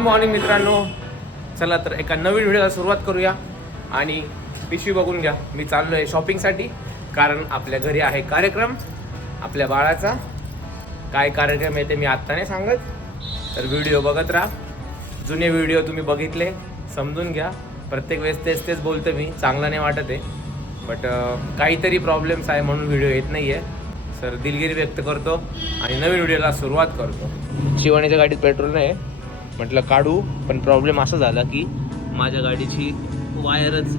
Morning मित्रांनो. चला तर एका नवीन व्हिडिओला सुरुवात करूया आणि पिशवी बघून घ्या. मी चाललो आहे शॉपिंगसाठी कारण आपल्या घरी आहे कार्यक्रम आपल्या बाळाचा. काय कार्यक्रम आहे ते मी आत्ता नाही सांगत तर व्हिडिओ बघत राहा. जुने व्हिडिओ तुम्ही बघितले समजून घ्या. प्रत्येक वेळेस तेच तेच बोलतो मी चांगला नाही वाटत आहे. बट काहीतरी प्रॉब्लेम्स आहे म्हणून व्हिडिओ येत नाही आहे सर दिलगिरी व्यक्त करतो आणि नवीन व्हिडिओला सुरुवात करतो. शिवानीच्या गाडीत पेट्रोल नाही आहे म्हटलं काढू पण प्रॉब्लेम असा झाला की माझ्या गाडीची वायरच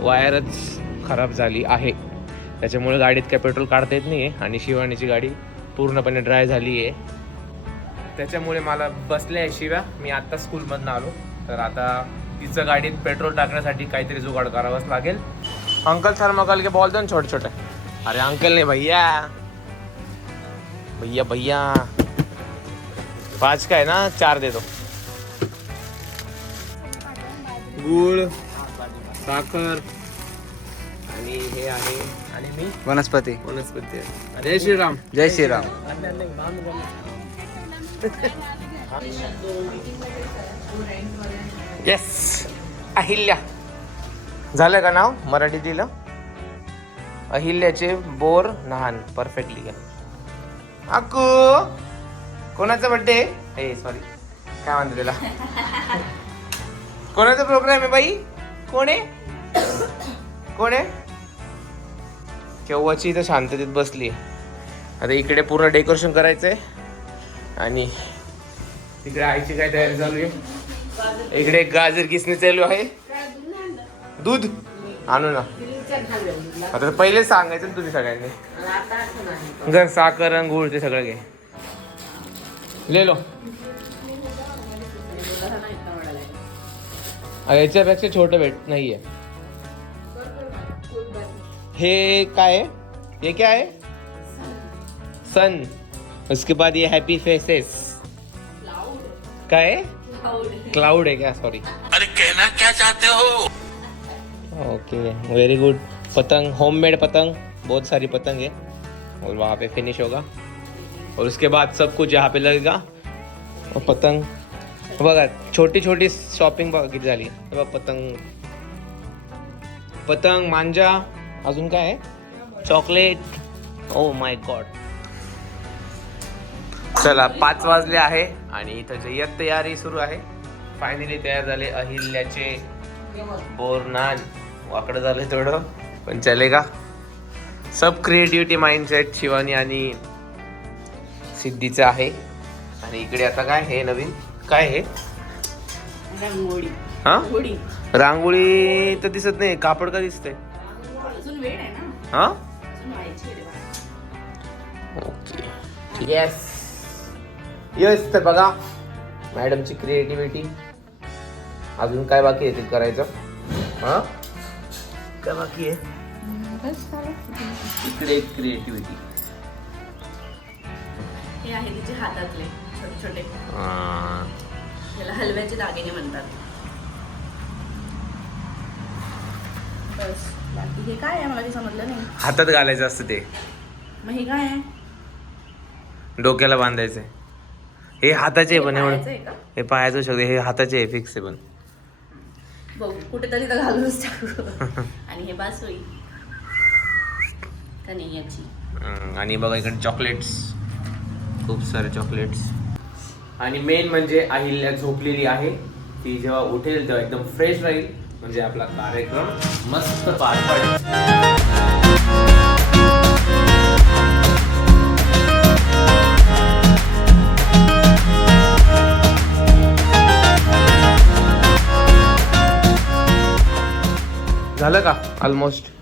वायरच खराब झाली आहे. त्याच्यामुळे गाडीत काय पेट्रोल काढता येत नाही आहे आणि शिवानीची गाडी पूर्णपणे ड्राय झाली आहे त्याच्यामुळे मला बसल्या आहे शिव्या मी आत्ता स्कूलमधनं आलो. तर आता तिचं गाडीत पेट्रोल टाकण्यासाठी काहीतरी जुगाड करावाच लागेल. अंकल थर्माकल के बोल दो ना छोटे छोटे अरे अंकल नाही भैया. भैया भैया. पाच का है ना चार दे दो गुळ साखर आणि हे आहे आणि मी वनस्पती. वनस्पती. जय श्रीराम. जय श्रीराम. येस अहिल्या. झालं का नाव? मराठी दिलं? अहिल्याचे बोर नहान परफेक्टली अक्कू कोणाचा बड्डे ए सॉरी काय म्हणते त्याला? कोणाचा प्रोग्राम आहे बाई? कोण आहे? कोण आहे? केव्हाची इथं शांततेत बसली आता इकडे पूर्ण डेकोरेशन करायचंय. आणि तिकडे आईची काय तयारी चालू आहे? इकडे गाजर किसणे चालू आहे. दूध? आणू ना. आता पहिलेच सांगायचं तुम्ही सगळ्यांनी. गण साखर गुळ ते सगळं घे. ले लो। अरे याच्यापेक्षा छोटं भेट नाहीये हे। काय आहे ये क्या है? सन। उसके बाद ये हैप्पी फेसेस काय क्लाउड है क्या? सॉरी अरे कहना क्या चाहते हो? ओके वेरी गुड पतंग होममेड पतंग। बहुत सारी पतंग है। और वहाँ पे फिनिश होगा। और उसके बाद सब कुछ यहाँ पे लगेगा। और पतंग। बघा छोटी छोटी शॉपिंग बघा किती झाली हे पतंग। पतंग मांजा अजून काय आहे चॉकलेट। ओ माय गॉड चला पाच वाजले आहे आणि इथं जय्यत तयारी सुरू आहे. फायनली तयार झाले अहिल्याचे बोर नान. वाकडं झालं थोडं पण चले का सब क्रिएटिव्हिटी माइंडसेट शिवानी आणि सिद्धीचं आहे. आणि इकडे आता काय हे नवीन? काय हे? रांगोळी. हा? रांगोळी. तर दिसत नाही. कापड का दिसतंय? अजून वेळ आहे ना? हा? अजून व्हायची आहे रे बाळा. ओके. येस येस तर बघा मॅडमची क्रिएटिव्हिटी अजून काय बाकी आहे ते करायचं? हा? काय बाकी आहे? इकडे क्रिएटिव्हिटी हे आहे तिचे हातातले छोटे छोटे. त्याला हलव्याचे दागिने म्हणतात. बस बाकी हे काय आहे? मला ते समजलं नाही. हातात घालायचं असतं ते. मग हे काय आहे? डोक्याला बांधायचं हे हाताचे आहे पण एवढं. पायाचं आहे का? हे पायाचं शकते हे हाताचे आहे फिक्स आहे पण. बघू कुठेतरी तर घालूनच टाकू. आणि हे बास होईल का नाही याची हम्म, आणि बघा इकडे चॉकलेट्स खूप सारे चॉकलेट्स आणि मेन म्हणजे अहिल्या झोपलेली आहे. ती जेव्हा उठेल तेव्हा एकदम फ्रेश राहील. म्हणजे आपला कार्यक्रम मस्त पार पडेल. झालं का? ऑलमोस्ट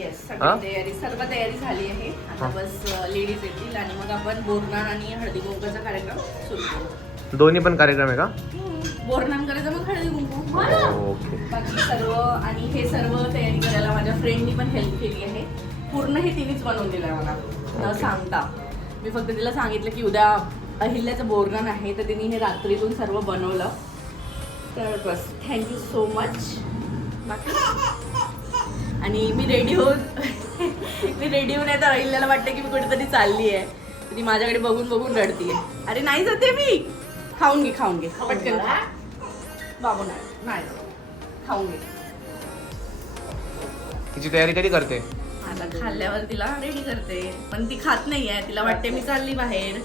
येस हा? सगळी तयारी सर्व तयारी झाली आहे. आता हा. बस लेडीज येतील आणि मग आपण बोरनान आणि हळदी कुंकाचा कार्यक्रम सुरू करू. दोन्ही पण कार्यक्रम आहे का? बोरनान करायचं मग हळदी कुंकू ओके. बाकी सर्व आणि हे सर्व तयारी करायला माझ्या फ्रेंडनी पण हेल्प केली आहे. पूर्ण हे तिनेच बनवून दिलं मला. न Okay. सांगता. मी फक्त तिला सांगितलं की उद्या अहिल्याचं बोरनान आहे तर तिने हे रात्रीतून सर्व बनवलं. तर बस थँक्यू सो मच बाकी? आणि मी रेडी होऊन मी रेडी होऊन येतं अहिल्याला वाटतं की मी कुठेतरी चालली आहे ती माझ्याकडे बघून बघून रडतीये. अरे नाही जाते मी. खाऊन घे खाऊन घे. पटकन खा. बाबू नाही. नाही. खाऊन घे. तिची तयारी कधी करते? आता खाल्ल्यावर तिला रेडी करते. पण ती खात नाहीये. तिला वाटते मी चालली बाहेर.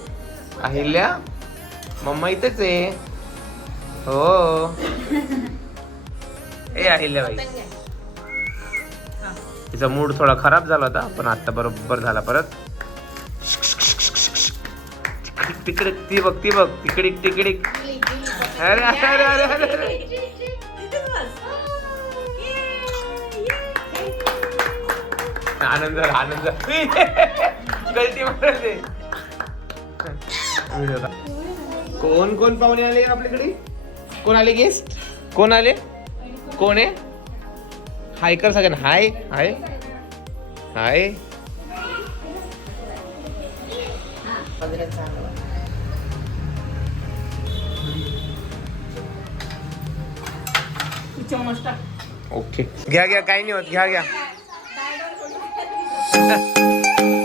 अहिल्या मम्मा इथेच आहे. हो. ए अहिल्या बाई हा. तिचा मूड थोडा खराब झाला होता पण आता बरोबर झाला परत. तिकडे ती बघ ती बघ तिकडे तिकडे अरे अरे अरे अरे अरे आनंद झाला आनंद. गलती मारते कोण कोण पाहुणे आले आपल्याकडे? कोण आले गेस्ट कोण आले? कोण आहे? हाय कर सगळ्यांना हाय हाय. हाय. ओके. घ्या घ्या. काही नाही होत. घ्या घ्या.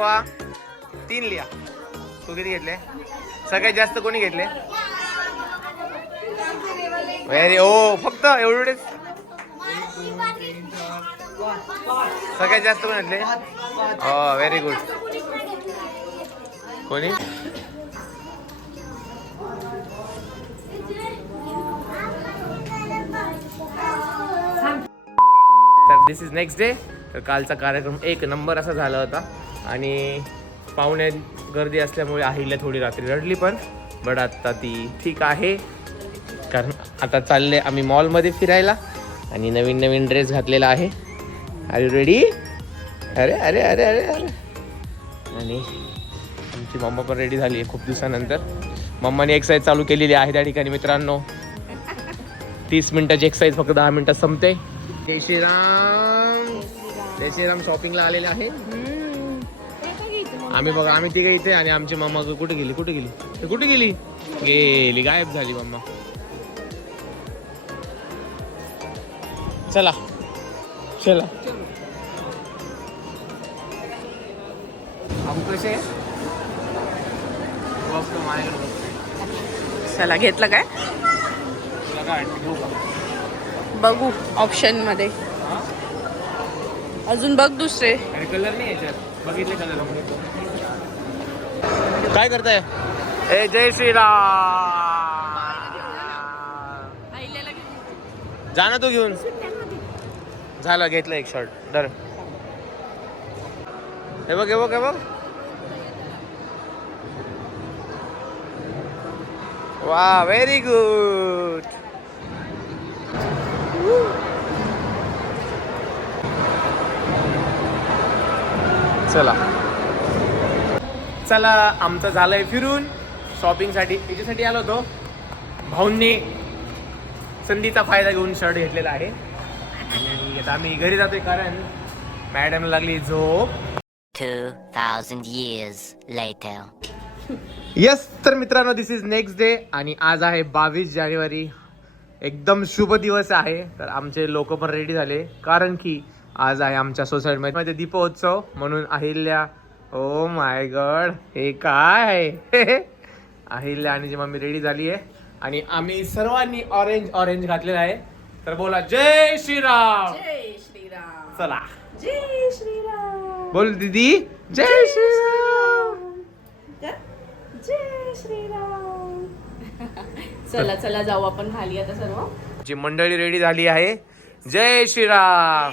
दाखवा तीन लिहा तू किती घेतले? सगळ्यात जास्त कोणी घेतले? व्हेरी ओ फक्त एवढेच. सगळ्यात जास्त कोणी घेतले? हो व्हेरी गुड कोणी? तर दिस इज नेक्स्ट डे तर कालचा कार्यक्रम एक नंबर असा झाला होता. आणि पाहुण्यात गर्दी असल्यामुळे अहिल्या थोडी रात्री रडली पण बट आत्ता ती ठीक आहे. कारण आता चालले आम्ही मॉलमध्ये फिरायला आणि नवीन नवीन ड्रेस घातलेला आहे. आर यू रेडी अरे अरे अरे अरे अरे. आणि आमची मम्मा पण रेडी झाली आहे खूप दिवसानंतर. मम्माने एक्सरसाइज चालू केलेली आहे त्या ठिकाणी मित्रांनो. तीस मिनिटाची एक्सरसाइज फक्त दहा मिनिटात संपते. जय श्रीराम. जय श्रीराम शॉपिंगला आलेले आहे. आम्ही बघा आम्ही तिघे इथे आणि आमची मम्मा कुठे गेली कुठे गेली? ते कुठे गेली? गेली गायब झाली मम्मा चला. चला. कसे चला घेतलं काय? बघू ऑप्शनमध्ये. अजून बघ दुसरे. कलर नाही याच्यात. बघितले कलर काय करताय? ए जय श्रीराम. जा ना तू घेऊन. झालं घेतलं एक शर्ट दर हे बघ हे बघ हे बघ. वा व्हेरी गुड चला. चला आमचं झालंय फिरून. शॉपिंगसाठी याच्यासाठी आलो होतो. भाऊंनी संधीचा फायदा घेऊन शर्ट घेतलेला आहे. आणि आता आम्ही घरी जातोय कारण मॅडम लागली झोप. 2,000 years later. येस तर मित्रांनो दिस इज नेक्स्ट डे आणि आज आहे बावीस जानेवारी. एकदम शुभ दिवस आहे तर आमचे लोक पण रेडी झाले. कारण की आज आहे आमच्या सोसायटीमध्ये दीपोत्सव म्हणून अहिल्या ओ माय गॉड हे काय? अहिल्या आणि जी मम्मी रेडी झाली आहे. आणि आम्ही सर्वांनी ऑरेंज ऑरेंज घातलेला आहे. तर बोला जय श्रीराम. जय श्रीराम. चला. जय श्रीराम. बोल दीदी जय श्रीराम. जय श्रीराम. चला चला जाऊ आपण खाली आता सर्व. जी मंडळी रेडी झाली आहे. जय श्रीराम.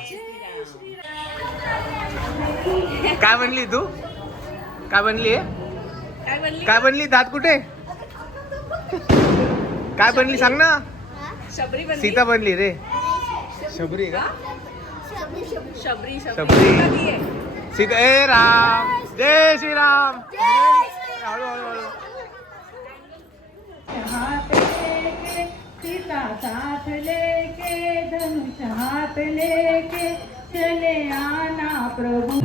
काय बनली तू? काय बनली काय बनली? काय बनली? दात कुठे? काय बनली? सांग ना. शबरी बनली. सीता बनली रे. शबरी का? शबरी शबरी? सीता ए राम. जय श्रीराम. हळू हळू हळू हाथ लेके सीता साथ लेके धनुष हाथ लेके चले आना प्रभु।